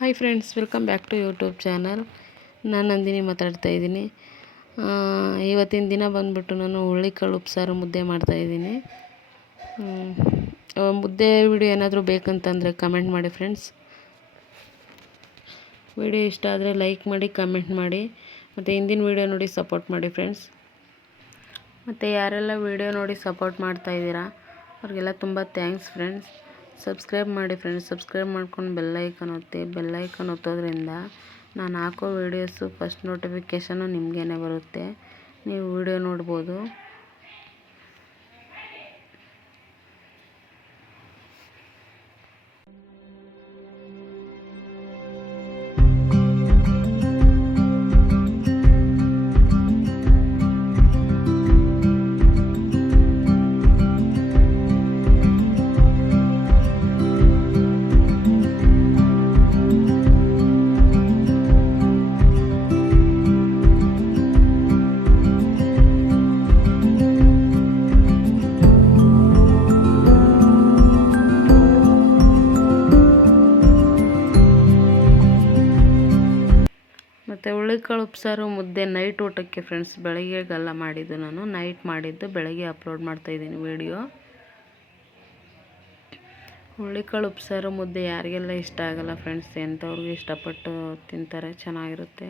Hi friends welcome back to YouTube channel ನಾನು ನಂದಿನಿ ಮಾತಾಡ್ತಾ ಇದ್ದೀನಿ. ಇವತ್ತಿನ ದಿನ ಬಂದುಬಿಟ್ಟು ನಾನು ಹುಳ್ಳಿಕಾಳು ಉಪ್ಸಾರು ಮುದ್ದೆ ಮಾಡ್ತಾಯಿದ್ದೀನಿ ಮುದ್ದೆ ವಿಡಿಯೋ ಏನಾದರೂ ಬೇಕಂತಂದರೆ ಕಮೆಂಟ್ ಮಾಡಿ ಫ್ರೆಂಡ್ಸ್ ವಿಡಿಯೋ ಇಷ್ಟ ಆದರೆ ಲೈಕ್ ಮಾಡಿ ಕಮೆಂಟ್ ಮಾಡಿ, ಮತ್ತು ಹಿಂದಿನ ವಿಡಿಯೋ ನೋಡಿ ಸಪೋರ್ಟ್ ಮಾಡಿ ಫ್ರೆಂಡ್ಸ್ ಮತ್ತು ಯಾರೆಲ್ಲ ವಿಡಿಯೋ ನೋಡಿ ಸಪೋರ್ಟ್ ಮಾಡ್ತಾಯಿದ್ದೀರಾ ಅವ್ರಿಗೆಲ್ಲ ತುಂಬ ಥ್ಯಾಂಕ್ಸ್ ಫ್ರೆಂಡ್ಸ್ ಸಬ್ಸ್ಕ್ರೈಬ್ ಮಾಡಿ ಫ್ರೆಂಡ್ಸ್ ಸಬ್ಸ್ಕ್ರೈಬ್ ಮಾಡ್ಕೊಂಡು ಬೆಲ್ಲೈಕನ್ ಒತ್ತಿ ಬೆಲ್ಲೈಕನ್ ಒತ್ತೋದ್ರಿಂದ ನಾನು ಹಾಕೋ ವೀಡಿಯೋಸು ಫಸ್ಟ್ ನೋಟಿಫಿಕೇಷನು ನಿಮಗೇನೆ ಬರುತ್ತೆ. ನೀವು ವಿಡಿಯೋ ನೋಡ್ಬೋದು. ಮತ್ತು ಹುಳ್ಳಿಕಾಳು ಉಪ್ಸಾರು ಮುದ್ದೆ ನೈಟ್ ಊಟಕ್ಕೆ ಫ್ರೆಂಡ್ಸ್ ಬೆಳಗ್ಗೆಗೆಲ್ಲ ಮಾಡಿದ್ದು ನಾನು. ನೈಟ್ ಮಾಡಿದ್ದು ಬೆಳಗ್ಗೆ ಅಪ್ಲೋಡ್ ಮಾಡ್ತಾಯಿದ್ದೀನಿ ವಿಡಿಯೋ ಹುಳ್ಳಿಕಾಳು ಉಪ್ಸಾರು ಮುದ್ದೆ ಯಾರಿಗೆಲ್ಲ ಇಷ್ಟ ಆಗಲ್ಲ ಫ್ರೆಂಡ್ಸ್ ಎಂಥವ್ರಿಗೂ ಇಷ್ಟಪಟ್ಟು ತಿಂತಾರೆ ಚೆನ್ನಾಗಿರುತ್ತೆ.